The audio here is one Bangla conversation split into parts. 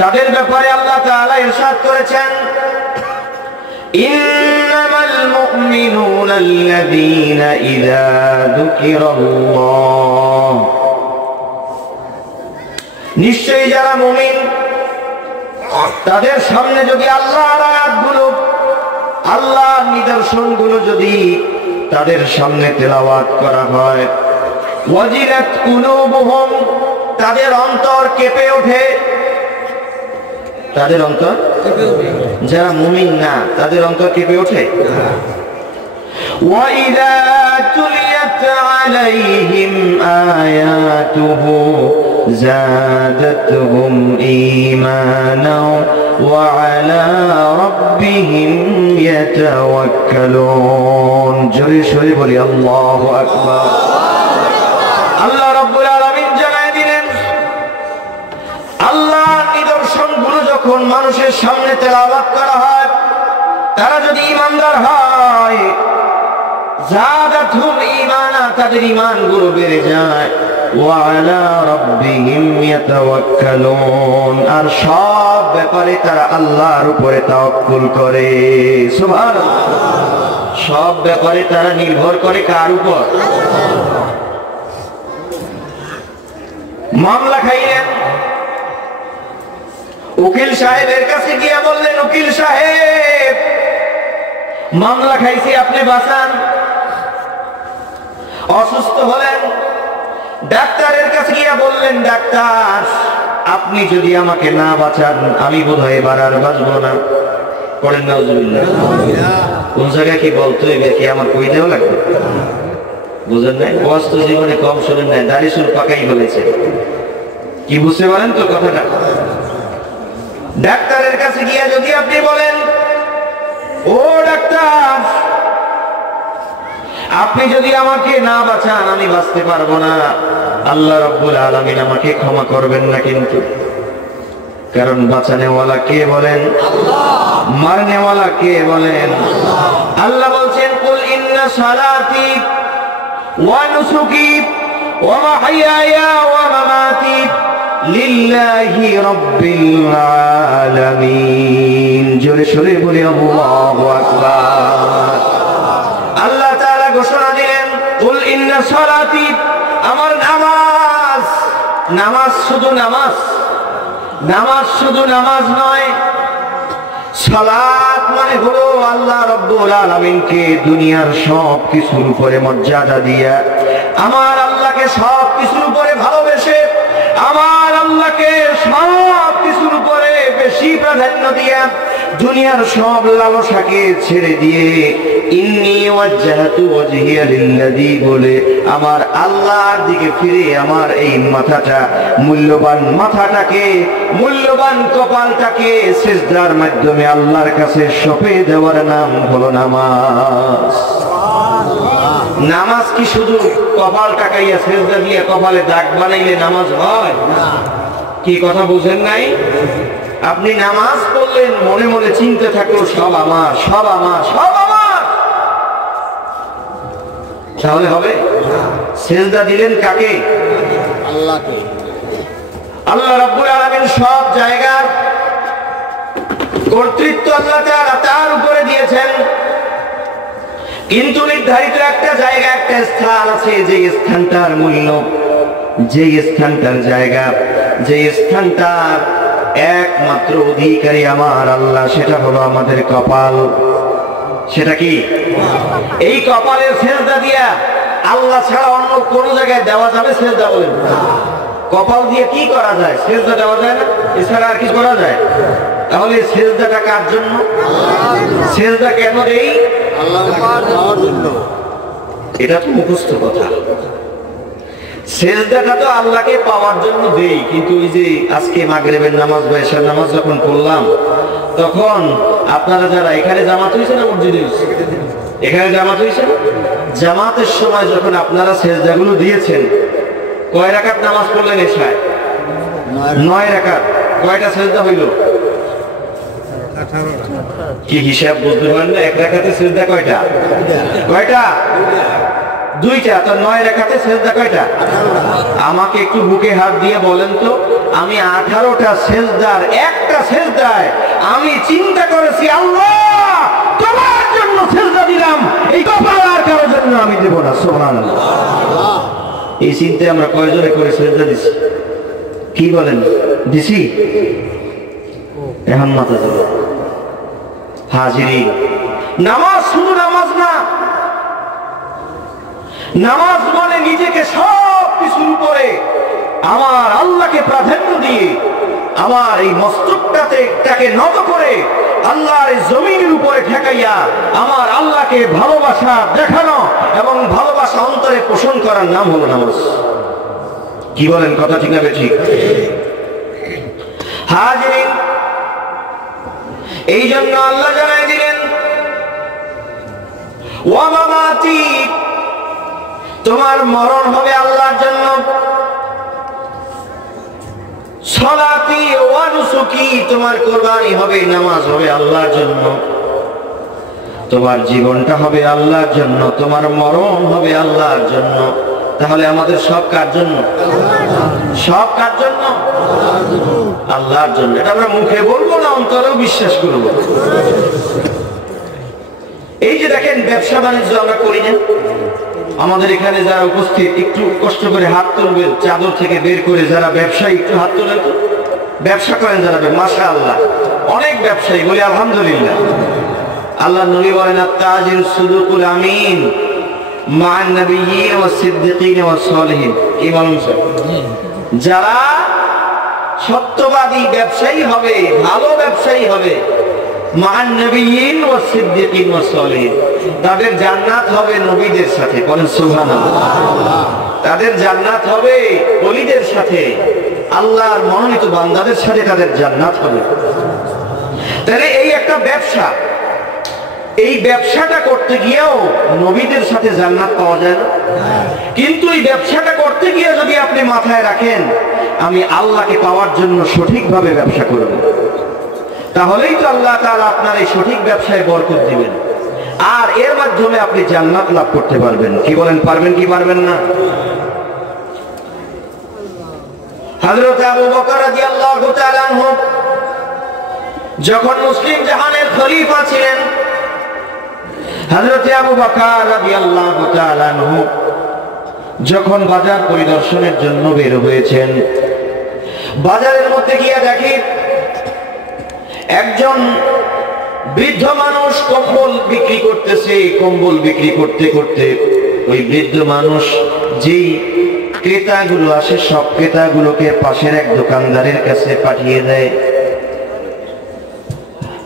তাদের ব্যাপারে আল্লাহ তাআলা ইরশাদ করেছেন, ইন্নামাল মুমিনুনা আল্লাযীনা ইযা যুকিরাল্লাহ, নিশ্চয়ই যারা মুমিন তাদের সামনে যদি আল্লাহর আয়াতগুলো, আল্লাহর নিদর্শনগুলো যদি তাদের সামনে তেলাওয়াত করা হয়, ওয়াজিলাত কুলুবুহুম, তাদের অন্তর কেঁপে ওঠে। তাদের অন্তর যারা মুমিন না তাদের অন্তর কেঁপে ওঠে। ওয়াইদা তুলিয়াত আলাইহিম আয়াতুহু যাদাতুহুম ঈমানা ওয়া আলা রাব্বিহিম ইয়াতাওয়াক্কালুন। জোরে সোরে বলি আল্লাহু আকবার। আল্লাহ রাব্বুল আলামিন জানায় দিলেন, আল্লাহর নিদর্শনগুলো যখন মানুষের সামনে তেলাওয়াত করা হয়, তারা যদি ঈমানদার হয়, যাদাতুহুম ঈমানা, তাদের ঈমানগুলো বেড়ে যায়, ওয়া আলা রাব্বিহিম ইয়াতাওয়াক্কালুন, আর সব ব্যাপারে তারা আল্লাহর উপরে তাওয়াক্কুল করে। সুবহানাল্লাহ। সব ব্যাপারে তারা নির্ভর করে কার উপর? মামলা খাইলেন, উকিল সাহেবের কাছে গিয়ে বললেন, উকিল সাহেব মামলা খাইছি, আপনি বাঁচান। অসুস্থ হলেন, ডাক্তারের কাছে গিয়ে বললেন, ডাক্তার আপনি যদি আমাকে না বাঁচান আমি বোধহয় এবার আর বাঁচবো না। পড়েন নাউজুবিল্লাহ। কোন জায়গায় কি বলতে হইবে কি আমার কই দেওয়া লাগবে? বুঝেন নাই? কষ্ট জীবনে কম শোনেন নাই, দাড়ি চুল পাকাই বলেছে। কি বুঝতে পারেন তো কথাটা? ডাক্তারের কাছে গিয়ে যদি আপনি বলেন, ও ডাক্তার আপনি যদি আমাকে না বাঁচান আমি বাঁচতে পারবো না, আল্লাহ রাব্বুল আলামিন আমাকে ক্ষমা করবেন না কিন্তু। কারণ বাঁচানেওয়ালা কে বলেন? আল্লাহ। মারনেওয়ালা কে বলেন? আল্লাহ। আল্লাহ বলছেন, কুল ইন্না সালাতি ওয়া নুসুকি ওয়া মাহইয়ায়া ওয়া মামাতি লিল্লাহি রাব্বিল আলামিন। জোরে সোরে বলি আল্লাহু আকবার। আল্লাহ তাআলা ঘোষণা দিলেন, কুল ইন্না সালাতি, আমার নামাজ, নামাজ শুধু নামাজ, নামাজ শুধু নামাজ নয়, সালাত মানে হলো আল্লাহ রাব্বুল আলামিনকে দুনিয়ার সব কিছুর উপরে মর্যাদা দিয়া, আমার আল্লাহকে সব কিছুর উপরে ভালোবেসে, আমার আল্লাহকে সব কিছুর উপরে বেশি প্রাধান্য দিয়া, দুনিয়ার সব লালসাকে ছেড়ে দিয়ে ইন্নী ওয়াজ্জাহতু ওয়াজহিয়া লিল্লাযী বলে আমার আল্লাহর দিকে ফিরে আমার এই মাথাটা, মূল্যবান মাথাটাকে, মূল্যবান কপালটাকে সিজদার মাধ্যমে আল্লাহর কাছে সঁপে দেওয়ার নাম হলো নামাজ। নামাজ কি শুধু কপাল টাকাইয়া সিজদা দিয়ে কপালে দাগ বানাইলে নামাজ হয়? কি কথা বুঝেন নাই? আপনি নামাজ পড়লেন, মনে মনে চিন্তা থাকলো সব আমার, সব আমার, সব আমার, তাহলে হবে? সিজদা দিলেন কাকে? আল্লাহকে। আল্লাহ রাব্বুল আলামিন সব জায়গার কর্তৃত্ব আল্লাহ তাআলা তার উপরে দিয়েছেন, কিন্তু নির্ধারিত একটা জায়গা, একটা স্থান আছে, যে স্থানটার মূল্য, যে স্থানটার জায়গা, যে স্থানটার একমাত্র অধিকারী আমার আল্লাহ, সেটা হলো আমাদের কপাল। সেটা কি? এই কপালের সিজদা দিয়া আল্লাহ ছাড়া অন্য কোন জায়গায় দেওয়া যাবে সিজদা? বলেন। কপাল দিয়ে কি করা যায়? সিজদা দেওয়া যায় না, এছাড়া আর কি করা যায়? তাহলে সিজদাটা কার জন্য? সিজদা কেন দেই? আল্লাহর জন্য। এটা তো মুখস্থ কথা। সিজদাটা তো আল্লাহকে পাওয়ার জন্য দেই, কিন্তু ওই যে আজকে মাগরিবের নামাজ বা এশার নামাজ যখন পড়লাম, তখন আপনারা যারা এখানে জামাত হয়েছে না মসজিদে? এখানে জামাত হয়েছে। জামাতের সময় যখন আপনারা সিজদাগুলো দিয়েছেন, কয় রাকাত নামাজ পড়লেন এশায়? 9 রাকাত। কয়টা সিজদা হইল? কি হিসাব বুঝতে পারেন না? এক রাকাতে সিজদা কয়টা? কয়টা? 2টা। তো 9 রাকাতে সিজদা কয়টা? আমাকে একটু বুকে হাত দিয়ে বলেন তো, আমি 18টা সেজদার একটা সেজদায় আমি চিন্তা করেছি, আল্লাহ তোমার জন্য সেজদা দিলাম, এই কপাল আর কারোর জন্য আমি দেব না। সুবহানাল্লাহ। এই চিন্তায় আমরা কয়জনে করে সেজদা দিছি? কি বলেন, দিছি? এখন মাথা ধরো। হাজিরিন, নামাজ শুধু নামাজ না, নামাজ মানে নিজেকে সব কিছুর উপরে আমার আল্লাহকে প্রাধান্য দিয়ে আমার এই মস্তকটাকে নত করে আল্লাহর জমিনের উপরে ঠেকাইয়া আমার আল্লাহকে ভালোবাসা দেখানো এবং ভালোবাসা অন্তরে পোষণ করার নাম হলো নামাজ। কি বলেন, কথা ঠিক না ঠিক? হাজিরিন, এই জন্য আল্লাহ জানাই দিলেন, ওয়া মামাতি, তোমার মরণ হবে আল্লাহর জন্য, সলাতি ওয়া নুসুকি, তোমার কুরবানি হবে, নামাজ হবে আল্লাহর জন্য, তোমার জীবনটা হবে আল্লাহর জন্য, তোমার মরণ হবে আল্লাহর জন্য। তাহলে আমাদের সব কার জন্য? সব কার জন্য? আল্লাহর জন্য। এটা আমরা মুখে বলবো না, অন্তরেও বিশ্বাস করবো। এই যে দেখেন, ব্যবসা বাণিজ্য আমরা করি না, আমাদের এখানে যারা উপস্থিত একটু কষ্ট করে হাত তুলবেন, চাদর থেকে বের করে যারা ব্যবসায়ী একটু হাত তোলেন, ব্যবসা করেন যারা, মাশাআল্লাহ অনেক ব্যবসায়ী, বলি আলহামদুলিল্লাহ। আল্লাহ নবী বলেন, আত-তাজির সুদুকুল আমিন মা'আন নাবিয়্যিন ওয়াস সিদ্দিকিন ওয়াস সালিহিন। কি বলেন? যারা সত্যবাদী ব্যবসায়ী হবে, ভালো ব্যবসায়ী হবে, মা'আন নাবিয়্যিন ওয়াস সিদ্দিকিন ওয়াস সালিহিন, তাদের জান্নাত হবে নবীদের সাথে। বলেন সুবহানাল্লাহ। তাদের জান্নাত হবে ওলিদের সাথে, আল্লাহর মনোনীত বান্দাদের সাথে তাদের জান্নাত হবে। তাহলে এই একটা ব্যবসা, এই ব্যবসাটা করতে গিয়েও নবীদের সাথে জান্নাত পাওয়া যায় না। কিন্তু এই ব্যবসাটা করতে গিয়ে যদি আপনি মাথায় রাখেন, আমি আল্লাহকে পাওয়ার জন্য সঠিকভাবে ব্যবসা করব, তাহলেই তো আল্লাহ তাআলা আপনার এই সঠিক ব্যবসায় বরকত দিবেন, আর এর মাধ্যমে আপনি জান্নাত লাভ করতে পারবেন। কি বলেন, পারবেন কি পারবেন না? হযরত আবু বকর রাদিয়াল্লাহু তাআলা আনহু যখন মুসলিম জাহানের খলিফা ছিলেন, হযরত আবু বকর রাদিয়াল্লাহু তাআলা আনহু যখন বাজার পরিদর্শনের জন্য বের হয়েছেন, বাজারের মধ্যে গিয়ে দেখি একজন বৃদ্ধ মানুষ কম্বল বিক্রি করতেছে। কম্বল বিক্রি করতে করতে ওই বৃদ্ধ মানুষ যেই ক্রেতাগুলো আসে, সব ক্রেতাগুলোকে পাশের এক দোকানদারের কাছে পাঠিয়ে দেয়।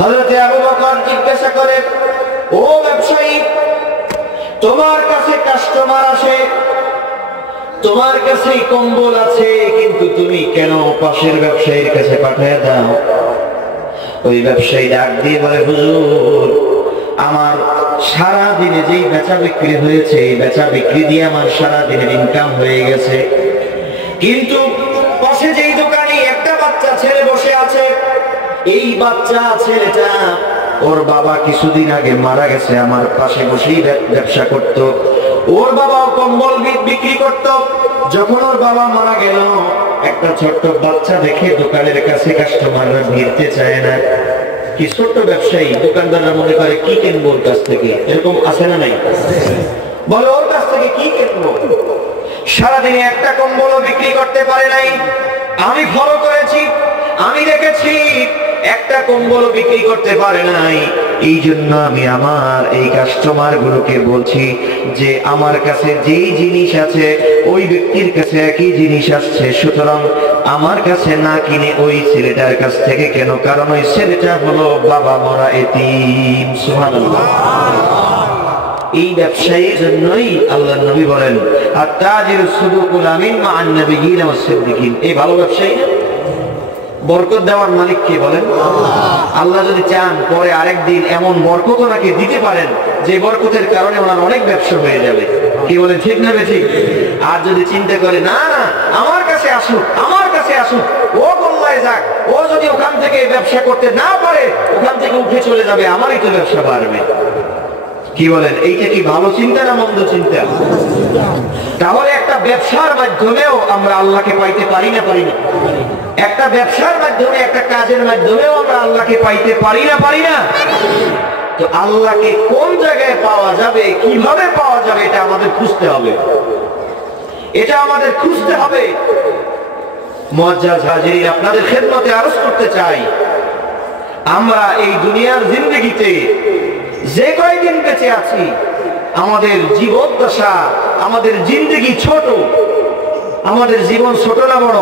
হযরত আবু বকর জিজ্ঞাসা করে, ও ব্যবসায়ী, তোমার কাছে কাস্টমার আসে, তোমার কাছে কম্বল আছে, কিন্তু তুমি কেন পাশের ব্যবসায়ীর কাছে পাঠিয়ে দাও? ওই ব্যবসায়ী ডাক দিয়ে বলে, হুজুর, আমার সারা দিনে যেই বেচা বিক্রি হয়েছে, এই বেচা বিক্রি দিয়ে আমার সারা দিনের ইনকাম হয়ে গেছে, কিন্তু পাশে যেই দোকানে একটা বাচ্চা ছেলে বসে আছে, এই বাচ্চা ছেলেটা, ওর বাবা কিছুদিন আগে মারা গেছে, আমার পাশে বসেই ব্যবসা করত, ওর বাবাও কম্বল বিক্রি করত। যখন ওর বাবা মারা গেল, একটা ছোট্ট বাচ্চা দেখে দোকানের কাছে কাস্টমাররা ভিড়তে চায় না। কি ছোট্ট ব্যবসায়ী, দোকানদাররা মনে করে কি কিনবো ওর কাছ থেকে, এরকম আছে না নাই? বলে ওর কাছ থেকে কি কিনবো? সারাদিনে একটা কম্বলও বিক্রি করতে পারে নাই। আমি ফলো করেছি, আমি দেখেছি একটা কম্বলও বিক্রি করতে পারে নাই। এই জন্য আমি আমার এই কাস্টমার গুলোকে বলছি যে আমার কাছে যেই জিনিস আছে ওই ব্যক্তির কাছে একই জিনিস আসছে, সুতরাং আমার কাছে না কিনে ওই ছেলেটার কাছ থেকে কেন, কারণ ওই ছেলেটা হলো বাবা মরা এতিম। সুবহানাল্লাহ। এই ব্যবসায়ীর জন্যই আল্লাহ নবী বলেন, আত-তাজিরু সুদুকুল আমিন মা'আন নাবিয়্যিন ওয়াস সিদ্দিকিন। এই ভালো ব্যবসায়ী না? বরকত দেওয়ার মালিক কে বলেন? আল্লাহ যদি চান পরে আরেকদিন এমন বরকত ওনাকে দিতে পারেন যে বরকতের কারণে ওনার অনেক ব্যবসা হয়ে যাবে। কি বলেন, ঠিক না ঠিক? আর যদি চিন্তা করে না না আমার কাছে আসুক, আমার কাছে আসুক, ও গোল্লায় যাক, ও যদি ওখান থেকে ব্যবসা করতে না পারে ওখান থেকে উঠে চলে যাবে, আমারই তো ব্যবসা বাড়বে। কি বলেন, এইটা কি ভালো চিন্তা না মন্দ চিন্তা? তাহলে একটা ব্যবসার মাধ্যমেও আমরা আল্লাহকে পাইতে পারি না পারি না? একটা ব্যবসার মাধ্যমে, একটা কাজের মাধ্যমেও আমরা আল্লাহকে পাইতে পারি না? তো আল্লাহকে কোন জায়গায় পাওয়া যাবে, কিভাবে পাওয়া যাবে, এটা আমাদের খুঁজতে হবে। মুআজ্জাজ হাজিরিন, আপনাদের খেদমতে আরজ করতে চাই, আমরা এই দুনিয়ার জিন্দেগিতে যে কয়দিন বেঁচে আছি, আমাদের জীবদ্দশা, আমাদের জিন্দেগি ছোট। আমাদের জীবন ছোট না বড়?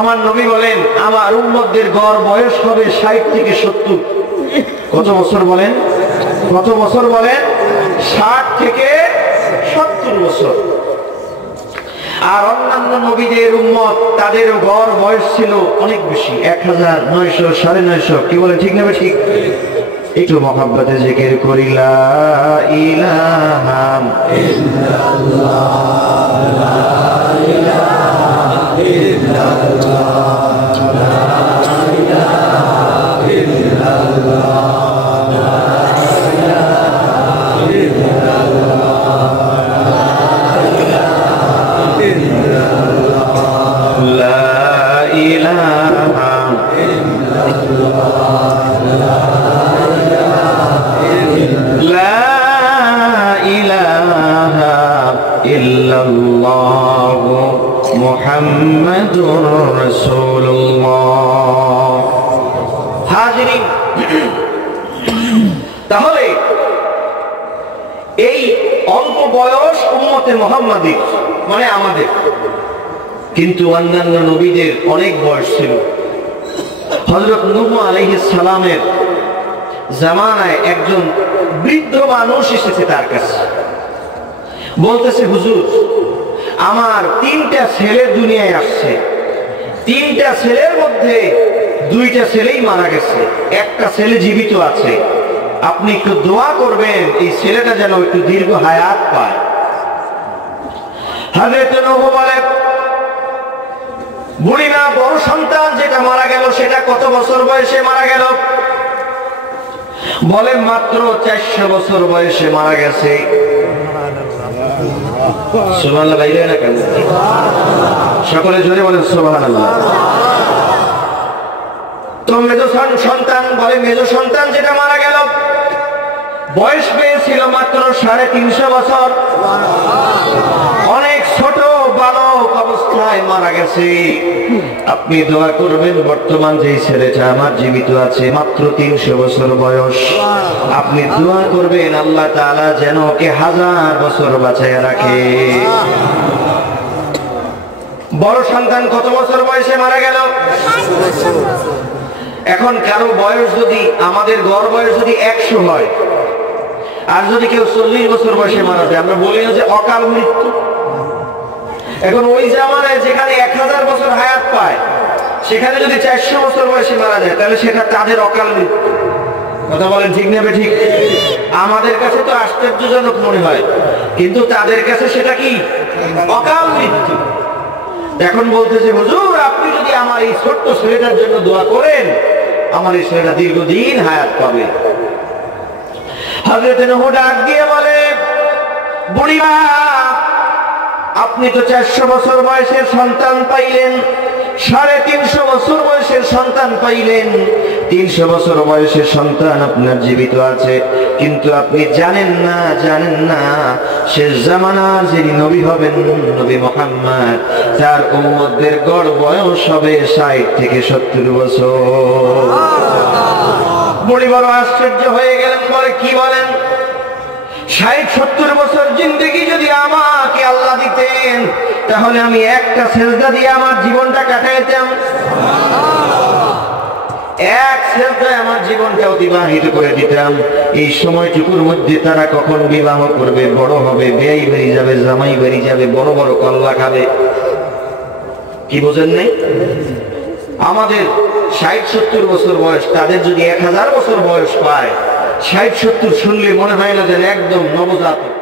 আমার নবী বলেন, আমার উম্মতদের গড় বয়স হবে 60 থেকে 70। কত বছর বলেন? 60 থেকে 70 বছর। আর অন্যান্য নবীদের উম্মত, তাদের গড় বয়স ছিল অনেক বেশি, 1900, 950। কি বলে, ঠিক না? ঠিক। একটু মহব্বতে জিকির করি, লা ইলাহা ইল্লাল্লাহ, লা ইলাহা ইল্লাল্লাহ, লা ইলাহা ইল্লাল্লাহ, লা ইলাহা ইল্লাল্লাহ, লা ইলাহা ইল্লাল্লাহু মুহাম্মাদুর রাসূলুল্লাহ। হাজিরিন, তাহলে এই অল্প বয়স উম্মতে মুহাম্মাদী মানে আমাদের, কিন্তু অন্যান্য নবীদের অনেক বয়স ছিল। হযরত নূহ আলাইহিস সালামের জামানায় একজন বৃদ্ধ মানুষ এসেছে তার কাছে, বলতেছে, হুজুর, আমার 3টা ছেলে দুনিয়ায় আসছে, 3টা ছেলের মধ্যে 2টা ছেলেই মারা গেছে, একটা ছেলে জীবিত আছে। আপনি একটু দোয়া করবেন এই ছেলেটা যেন একটু দীর্ঘ হায়াত পায়। হযরত নূহ বলে, বুড়িমা, বড় সন্তান যেটা মারা গেল সেটা কত বছর বয়সে মারা গেল? বলে, মাত্র 400 বছর বয়সে মারা গেছে। সুবহানাল্লাহ বাইরে না কেন? সকলে জোরে বলেন সুবহানাল্লাহ। তো মেজো সন্তান বলে, মেজো সন্তান যেটা মারা গেল বয়স পেয়েছিল মাত্র 350 বছর, অনেক ছোট বালক অবস্থায় মারা গেছে। আপনি দোয়া করবেন বর্তমান যে ছেলেটা আমার জীবিত আছে, মাত্র 300 বছর বয়স, আপনি দোয়া করবেন আল্লাহ তাআলা যেন ওকে 1000 বছর বাঁচাইয়া রাখে। বড় সন্তান কত বছর বয়সে মারা গেল? এখন কারো বয়স যদি, আমাদের গড় বয়স যদি 100 হয়, আর যদি কেউ 40 বছর বয়সে মারা যায়, আমরা বলি না যে অকাল মৃত্যু? এখন ওই জামানায় যেখানে 1000 বছর হায়াত পায়, সেখানে যদি 400 বছর বয়সে মারা যায়, তাহলে সেটা তাদের অকাল মৃত্যু। কথা বলেন ঠিক না ঠিক? আমাদের কাছে তো আশ্চর্যজনক মনে হয়, কিন্তু তাদের কাছে সেটা কি? অকাল মৃত্যু। এখন বলতেছে, হুজুর, আপনি যদি আমার এই ছোট্ট ছেলেটার জন্য দোয়া করেন, আমার এই ছেলেটা দীর্ঘদিন হায়াত পাবে। হযরত নূহ ডাক দিয়ে বলে, বুড়িমা, আপনি তো 400 বছর বয়সের সন্তান পাইলেন, 350 বছর বয়সের সন্তান পাইলেন, 300 বছর বয়সের সন্তান আপনার জীবিত আছে, কিন্তু আপনি জানেন না শেষ জামানার যিনি নবী হবেন, নবী মুহাম্মদ, তার উম্মতদের গড় বয়স হবে 60 থেকে 70 বছর। বুড়ি বড় আশ্চর্য হয়ে গেলেন, বলে, কি বলেন? 60-70 বছর জিন্দেগি যদি আমাকে আল্লাহ দিতেন, তাহলে আমি একটা সেজদা দিয়ে আমার জীবনটা কাটাইতাম, এক সেজদায় আমার জীবনটা অতিবাহিত করে দিতাম। এই সময়টুকুর মধ্যে তারা কখন বিবাহ করবে, বড় হবে, বেয়াই বেরিয়ে যাবে, জামাই বেরিয়ে যাবে, বড় বড় কল্লা খাবে। কি বোঝেন নাই? আমাদের 60-70 বছর বয়স, তাদের যদি 1000 বছর বয়স পায়, 60-70 শুনলে মনে হয় না যেন একদম নবজাতক।